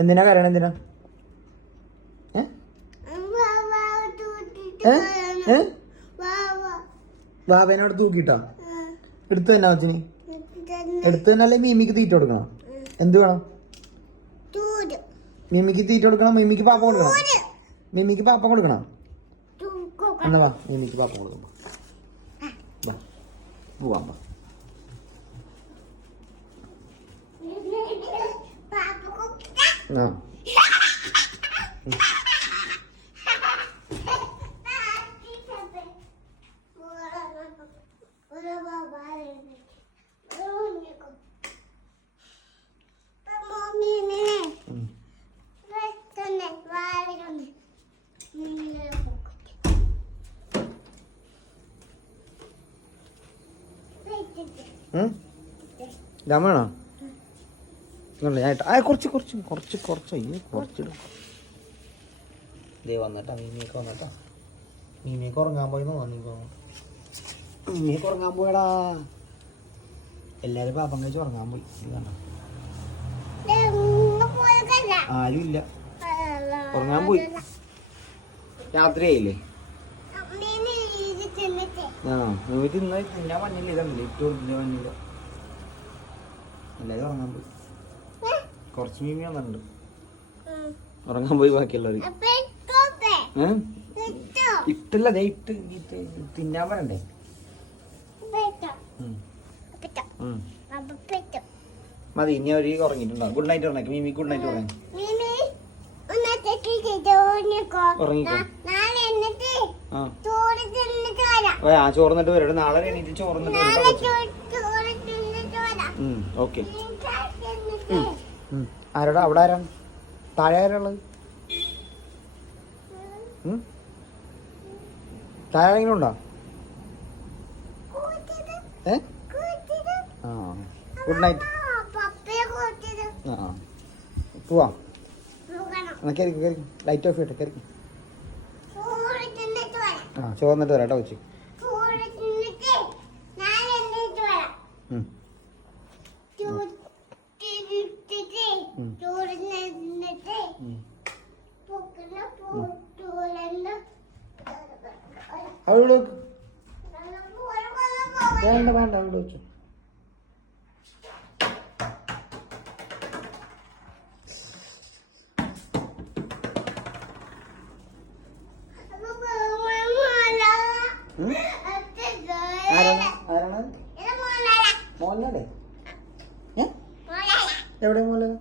എന്തിനാ കരയണം? എന്തിനാ? ബാബേനോട് തൂക്കിട്ടാ എടുത്തു തന്നെ അച്ഛന് എടുത്തു തന്നെ. അല്ലെ മീമിക്ക് തീറ്റ കൊടുക്കണം. എന്ത് വേണം? മിമിക്ക് തീറ്റ കൊടുക്കണം. മിമിക്ക് പാപ്പ കൊടുക്കണം. മിമിക്ക് പാപ്പ കൊടുക്കണം. എന്നാ വാ മിമിക്ക് പാപ്പ കൊടുക്കണം. പോവാം. ആ ദമാണോ? കുറച്ച് കുറച്ച് കുറച്ച് കുറച്ച് അയ്യോ കുറച്ചിടും. ദേ വന്നിട്ടാ മീമിയൊക്കെ വന്നിട്ടാ. മീമിയൊക്കെ ഉറങ്ങാൻ പോയി തോന്നിപ്പോ. മീമിയൊക്കെ ഉറങ്ങാൻ പോയടാ. എല്ലാരും പാപ്പം കഴിച്ച് ഉറങ്ങാൻ പോയി. ആരും ഇല്ല, ഉറങ്ങാൻ പോയി. രാത്രിയായില്ലേ? ആ മീമി തിന്നാൻ മഞ്ഞില്ല. ഇതല്ലേ ഇട്ട് കൊടുത്തില്ല മഞ്ഞില്ല. എല്ലാരും ഉറങ്ങാൻ പോയി. കുറച്ച് മീമി വന്നിട്ടുണ്ട്. ഉറങ്ങാൻ പോയി ബാക്കിയുള്ളവർ. ഇട്ടല്ല ദേ ഇട്ട് തിന്നാൻ പറയണ്ടേ? മതി. ഇനി അവര് ഉറങ്ങിയിട്ടുണ്ടാവും. ഗുഡ് നൈറ്റ് പറഞ്ഞേക്ക് മീമി. ഗുഡ് നൈറ്റ് പറയാം. ഉറങ്ങിക്കോ. ആ ചോറിന്നിട്ട് വരും. നാളെ എണീറ്റ് ചോറിന്നിട്ട് വരും. ഓക്കെ. ആരോടാ? അവിടെ ആരാണ്? താഴെ ആരാളുള്ളത്? താഴെ ആരെങ്കിലും ഉണ്ടോ? ആ ഗുഡ് നൈറ്റ്. ആ പോവാം. കയറിക്കും. ലൈറ്റ് ഓഫ് ചെയ്യട്ടെ. കയറിക്കും. ആ ചോറിന്നിട്ട് വരാം കേട്ടോ കൊച്ചി. അവിടെ വേണ്ട വേണ്ട അവിടെ വെച്ചു. ആരാണ്? മോഹൻലാലേ? എവിടെ മോഹൻലാൽ?